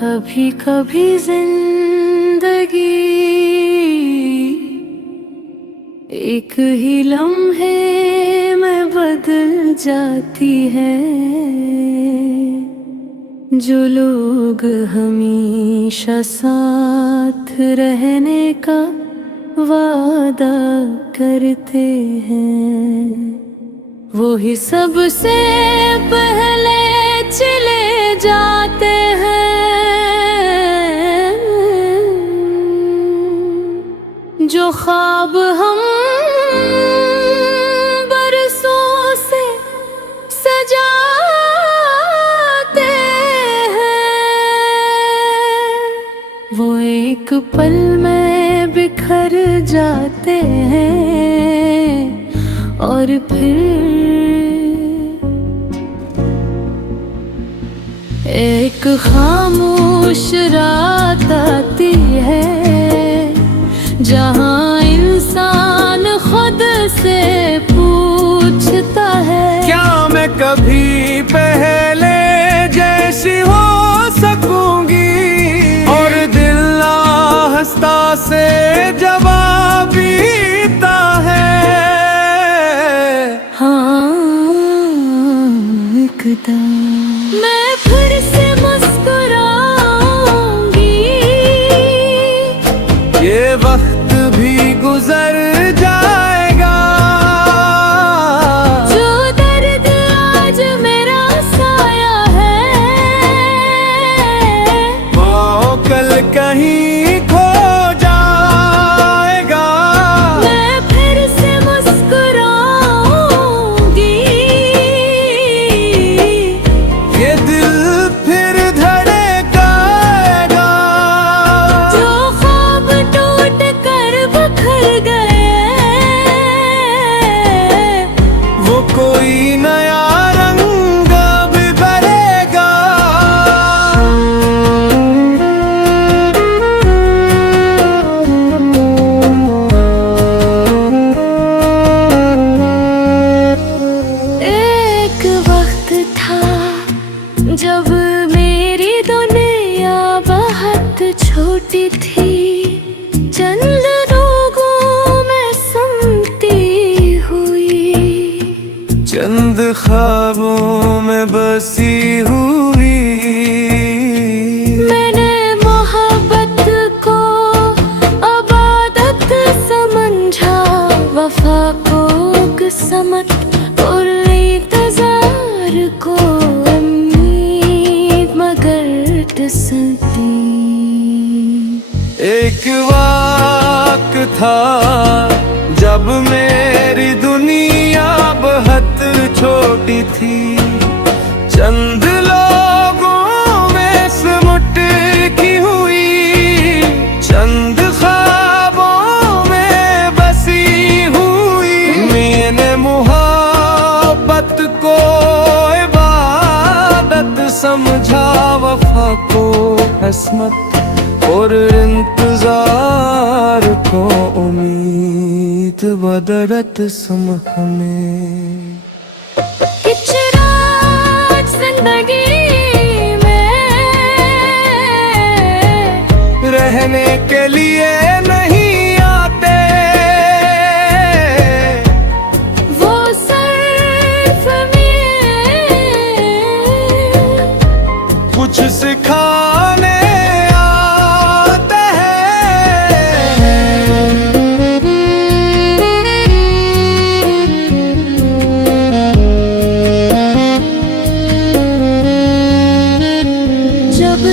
कभी कभी जिंदगी एक ही लम्हे में बदल जाती है। जो लोग हमेशा साथ रहने का वादा करते हैं, वो ही सबसे पहले चले जाते हैं। जो ख्वाब हम बरसों से सजाते हैं, वो एक पल में बिखर जाते हैं। और फिर एक खामोश रात आती है, जहां इंसान खुद से पूछता है, क्या मैं कभी पहले जैसी हो सकूंगी। और दिल आहिस्ता से जवाब देता है, हाँ एकदम मैं फिर से मुस्कुराऊंगी। ये वक्त भी गुजर जाएगा। जो दर्द आज मेरा साया है, वो कल कहीं खो जाएगा। मैं फिर से मुस्कुराऊंगी। ये दिल फिर धड़केगा। जो ख्वाब टूट कर बिखर गए, वो कोई नया रंग भी भरेगा। एक वक्त था जब मेरी दुनिया बहुत छोटी थी। चंद लोगों में सुनती हुई, चंद ख्वाबों में बसी हुई। मैंने मोहब्बत को इबादत समझा, वफा को किस्मत और इंतजार को उम्मीद, मगर तस्दीक। एक वक्त था जब मेरी दुनिया बहुत छोटी थी। चंद लोगों में सिमट की हुई, चंद ख्वाबों में बसी हुई। मैंने मोहब्बत को इबादत समझा, वफा को किस्मत और इंतजार को उम्मीद, बदरत हमें। कुछ राज जिंदगी में रहने के लिए नहीं आते, वो सिर्फ में कुछ सिखाने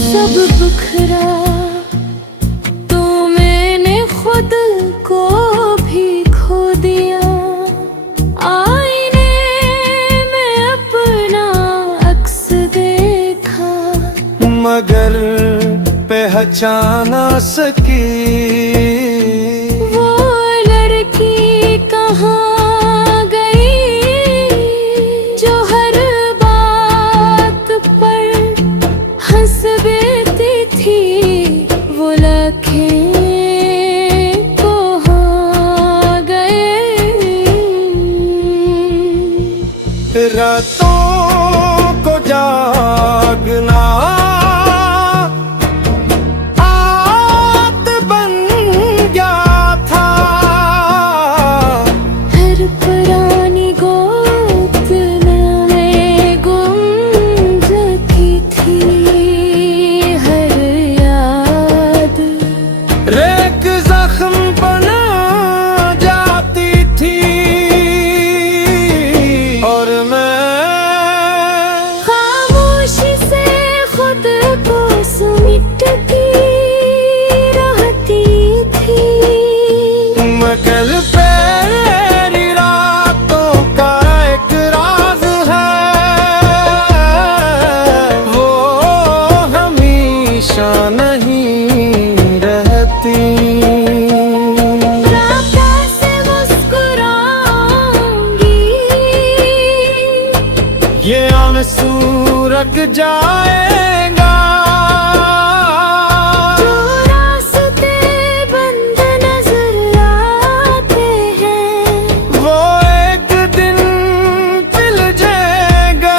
सब बिखरा तो मैंने खुद को भी खो दिया। आईने में अपना अक्स देखा, मगर पहचाना सकी। वो लड़की कहाँ गई जो हर बात पर हंस देती थी। वो लखें कहाँ गए। रातों को जागना ये आंसू रख जाएगा। जो रास्ते बंद नजर आते हैं वो एक दिन पिल जाएगा।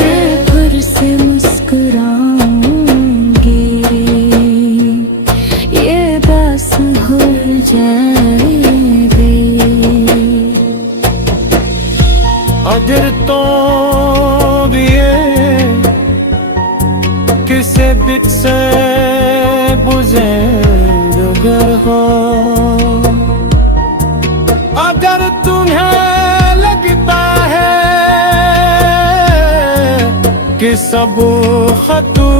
मैं फिर से मुस्कुराऊंगी, ये बस हो जाएगी। अगर तो भी किसे बिच से बुझे अगर हो, अगर तुम्हें लगता है कि सब खतू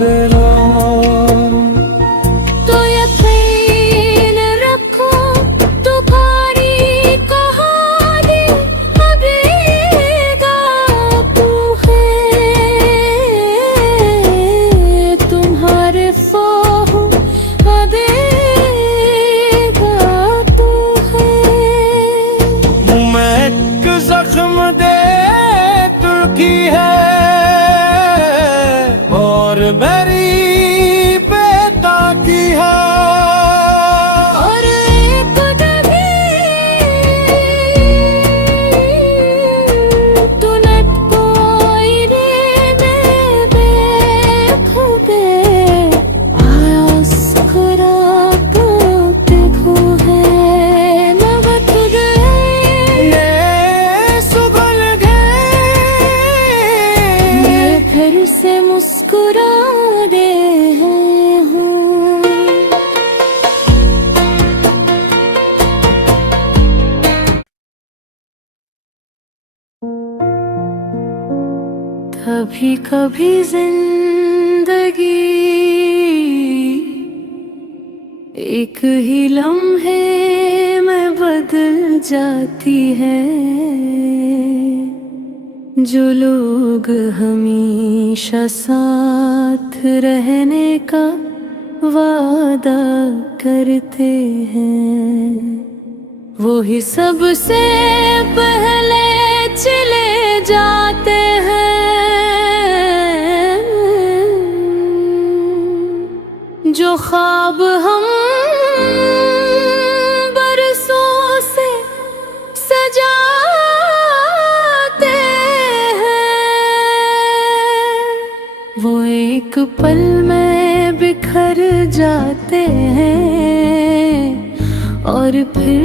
बेरो, तो यकीन रखो तुम्हारी कहानी अभी गाती है। तुम्हारे फ़ोह अभी गाती है। मुँह में एक जख्म दे तुर्की है और मेरी बेटा की है। और एक दबी तुनट को आईने में देखते मुस्कुरा के देखो है नवत गए ये सुगल गए, मैं फिर से मुस्कुरा दे हूँ। कभी कभी जिंदगी एक ही लम्हे में बदल जाती है। जो लोग हमेशा साथ रहने का वादा करते हैं वो ही सबसे पहले चले जाते हैं। जो ख्वाब हम बरसों से सजाते हैं वो एक पल में बिखर जाते हैं। और फिर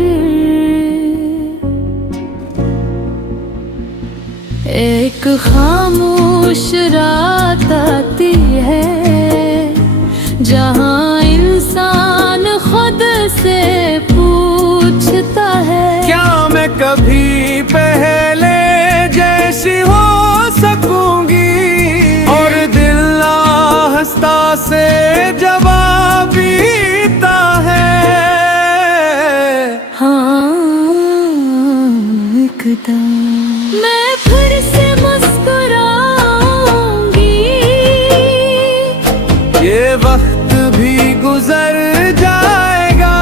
एक खामोश रात आती है जहां इंसान खुद से पूछता है क्या मैं कभी पहले जैसी हो सकूंगी। और दिल आहिस्ता से जवाब देता है हाँ एकदम। मैं फिर से मुस्कुराऊंगी, ये वक्त भी गुजर जाएगा।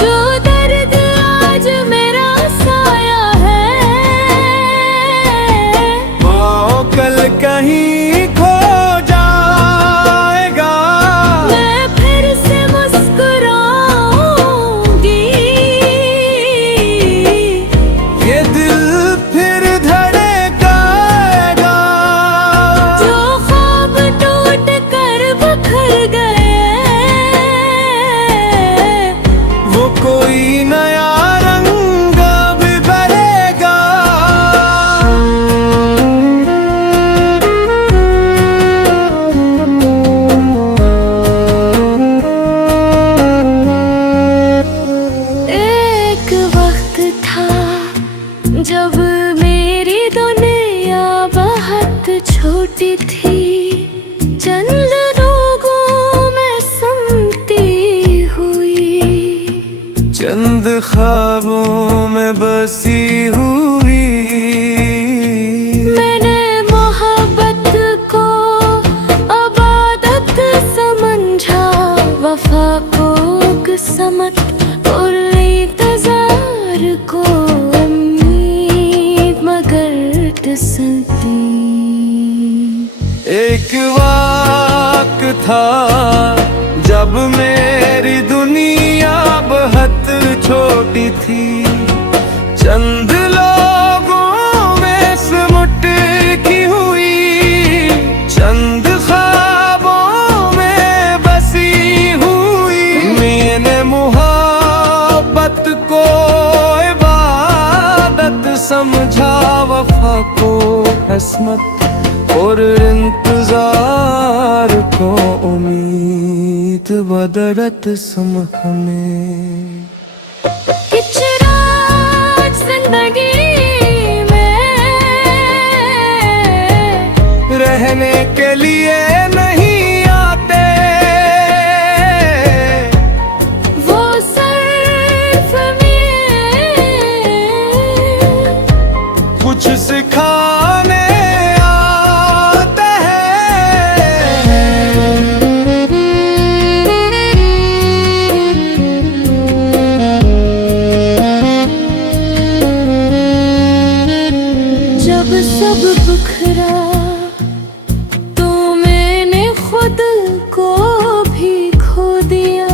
जो दर्द आज मेरा साया है वो कल कहीं खो जाएगा। मैं फिर से मुस्कुराऊंगी, ये दिल फिर धड़केगा। जो ख्वाब टूट कर बिखर गए वो कोई नया रंग भी भरेगा। एक वक्त था जब मेरी दुनिया बहुत छोटी थी। चंद लोगों में समती हुई, चंद ख्वाबों में बसी हुई। मैंने मोहब्बत को आबादत समझा, वफा को किस्मत और इंतजार सती। एक वक्त था जब मेरी दुनिया बहुत छोटी थी, चंद लोगों में सिमट की हुई, चंद ख्वाबों में बसी हुई। मैंने मोहब्बत को इबादत समझा, वफा को हस्मत और इंतजार को उम्मीद बदरत समझने। कुछ राज जिंदगी में रहने के लिए नहीं आते, वो सिर्फ में कुछ सिखाने आते हैं। जब सब बिखरा तो मैंने खुद को भी खो दिया,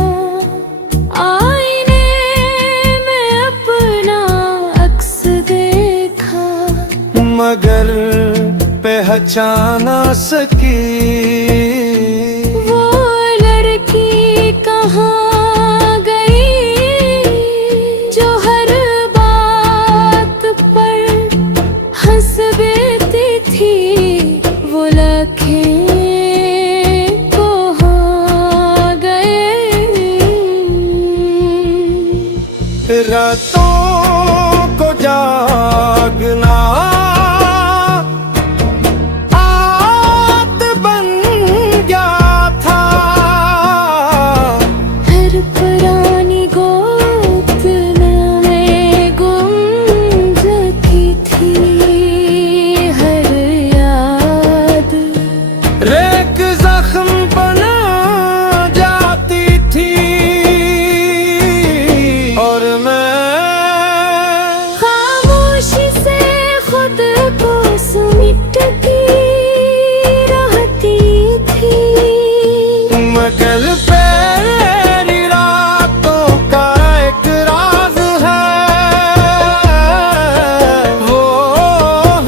आईने में अपना अक्स देखा, मगर पहचाना सकी वो लड़की कहाँ गई जो हर बात पर हंस देती थी। वो लखें कहाँ गए। रातों को जागना आदत बन गया था, हर पुरानी गोद में गुम जाती थी, हर याद रेख जख्म बना जाती थी। और मैं खामोशी से खुद को समेटती रहती थी। मगर मेरी रातों का एक राज है, वो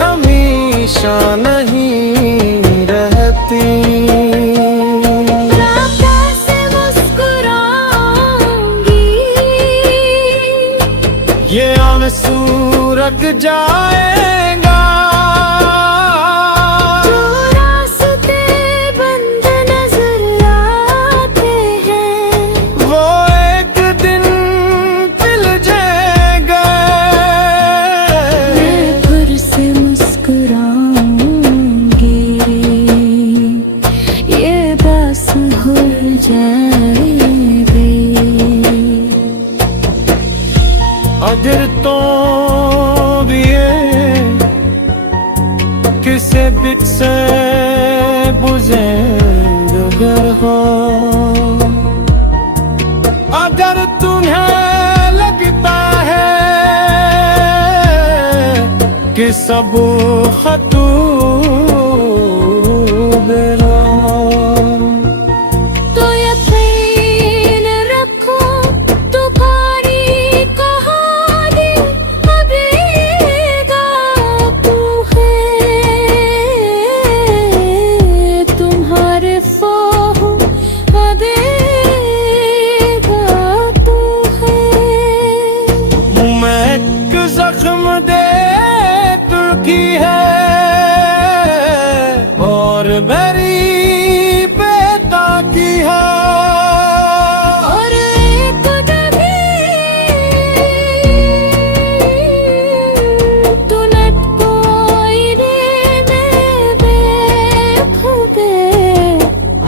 हमेशा नहीं रहती। रात कैसे मुस्कुराऊंगी, ये आंसू रख जाएगा, जो रास्ते बंद नजर आते हैं, वो एक दिन पिल जाएगा। मैं फिर से मुस्कुराऊंगी, ये बस हो जाएगी। अगर तो भी किसे बिट से बुझेंग अगर हो, अगर तुम्हें लगता है कि सब खतू बेरा, तो यकीन रखो तुम्हारी कहानी अभी काबू है, तुम्हारे फ़ोह अभी काबू है। मैं एक जख्म दे चुकी है और मेरी बेटा की है। और एक दबी तू लटकोई रे में बेखुदे,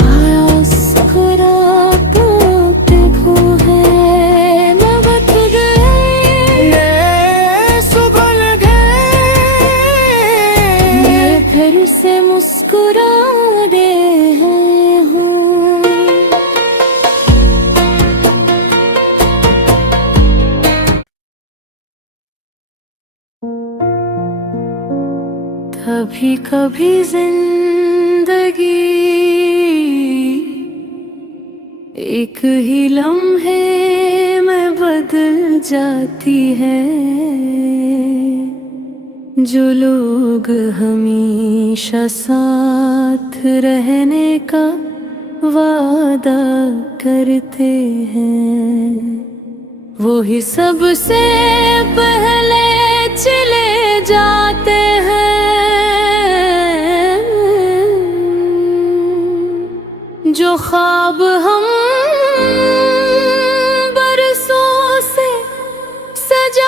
आया उसकरा पाते खो है नवत गए। ये सुगल गए कभी कभी जिंदगी एक ही लम्हे में बदल जाती है। जो लोग हमेशा साथ रहने का वादा करते हैं, वो ही सबसे पहले चले जाते हैं। जो ख्वाब हम बरसों से सजाते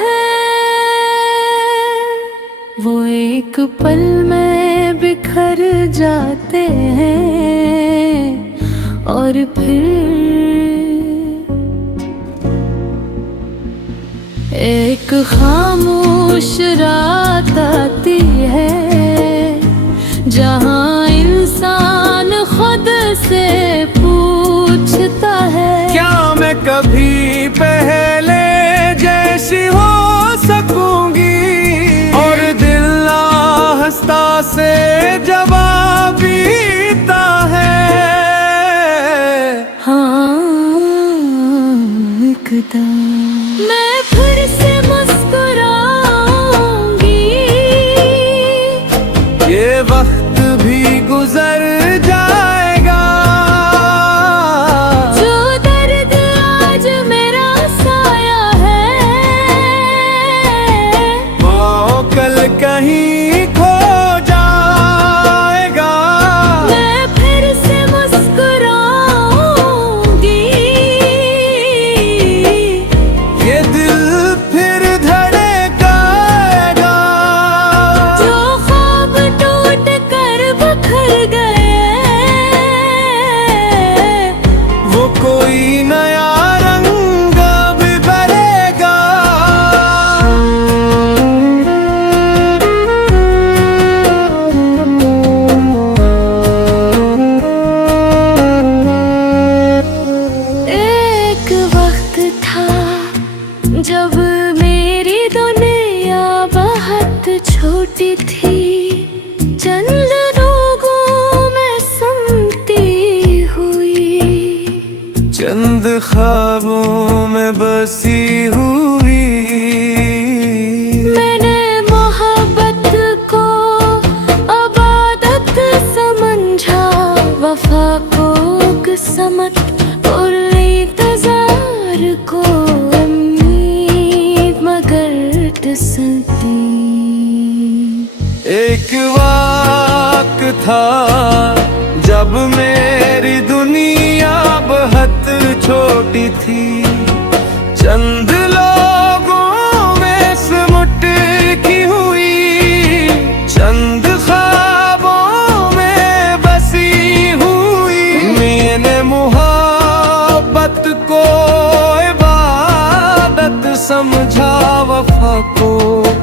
हैं, वो एक पल में बिखर जाते हैं। और फिर एक खामोश रात आती है, जहां इंसान खुद से पूछता है, क्या मैं कभी पहले जैसी हो सकूंगी? और दिल आहिस्ता से जवाब देता है, हाँ एकदम मैं फिर से मुस्कुराऊंगी। ये वक्त भी गुजर जाएगा। जो दर्द आज मेरा साया है, वो कल कहीं खो जाएगा। मैं फिर से मुस्कुराऊंगी। ये दिल फिर धड़केगा। जो ख्वाब टूट कर बिखर गए, वो कोई नया रंग भी भरेगा। एक वक्त था जब मेरी दुनिया बहुत छोटी थी। चंद लोगों में समती हुई, चंद ख्वाबों में बसी हुई। मैंने मोहब्बत को अबादत समझा, वफा को किस्मत और इंतजार को उम्मीद, मगर तसल्ली। एक वक्त था जब मेरी दुनिया बहुत छोटी थी। चंद लोगों में सिमट की हुई, चंद ख्वाबों में बसी हुई। मैंने मोहब्बत को इबादत समझा, वफा को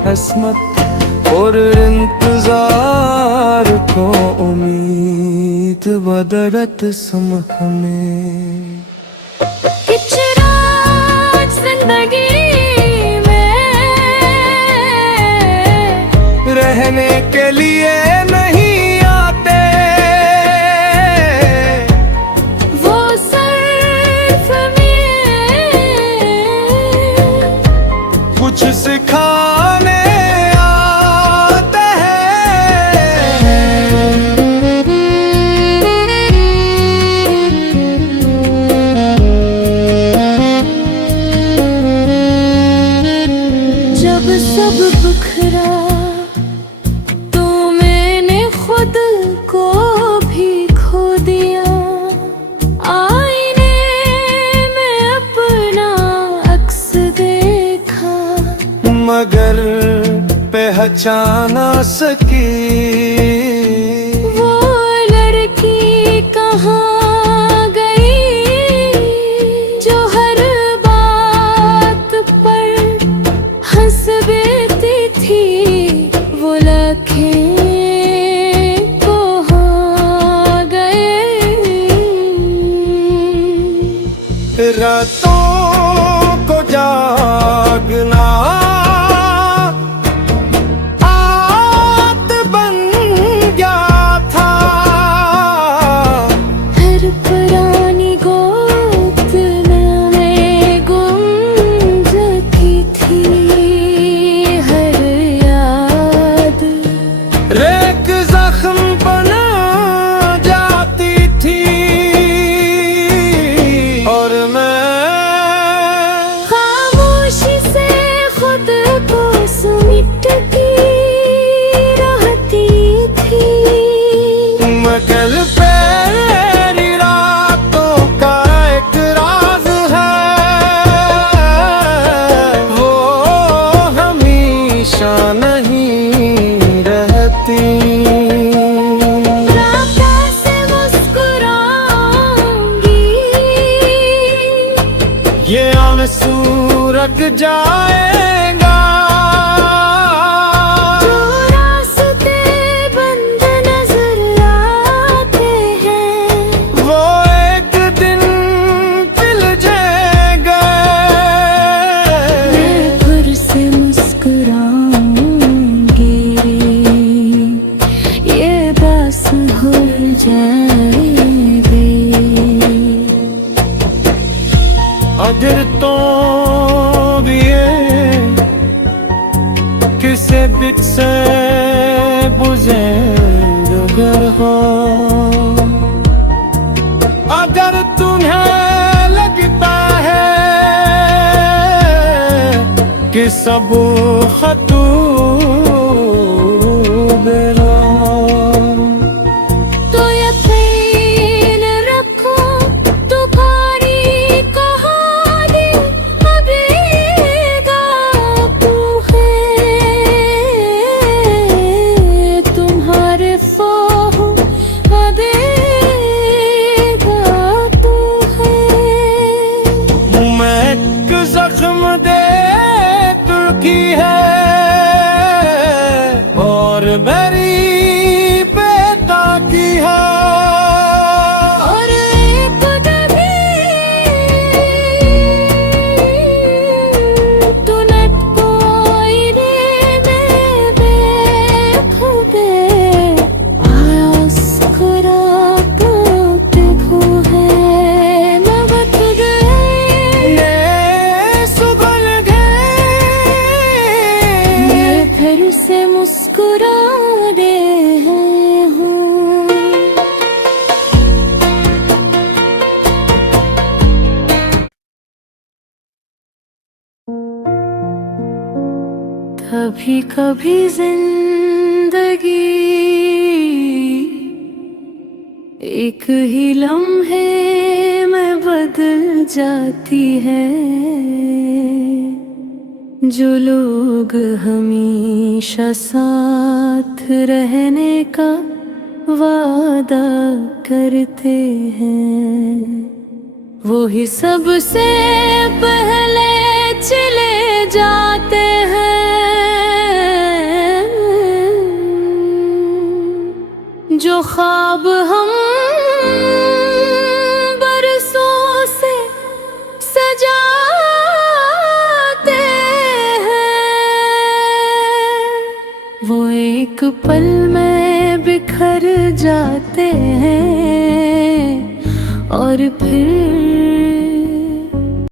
किस्मत और इंतजार को उम्मीद, बदरत हमें। कुछ राज जिंदगी में रहने के लिए नहीं आते, वो सिर्फ में कुछ सिखाने आते हैं। जब सब बिखरा तो मैंने खुद को भी खो दिया। आईने में अपना अक्स देखा, मगर पहचाना सकी। वो लड़की कहाँ गई जो हर बात पर हंस देती थी। वो लखें कहाँ गए, रातों को जागना तू रख जाएगा। जो रास्ते बंद नजर आते हैं वो एक दिन पिल जाएगा। मैं फिर से मुस्कुराऊंगी ये बस हो जाएगी। अगर तो भी किसे बिच से बुझेंगे हो, अगर तुम्हें लगता है कि सब खतू बेरा, तो यकीन रखो तुम्हारी कहानी अभी गापू है। तुम्हारे ख्वाह अभी गापू है। मुँह में एक जख्म दे तुर्की है और मेरी बेटा की है। और एक कभी तूने कोई में बेखुदे मुस्कुराते है। मैं बच गई, ये सुबह गए मैं फिर से मुस्कुरा रहे हूँ। कभी कभी जिंदगी एक ही लम्हे में बदल जाती है। जो लोग हमेशा साथ रहने का वादा करते हैं वो ही सबसे पहले चले जाते हैं। जो ख्वाब हम बरसों से सजाते हैं वो एक पल में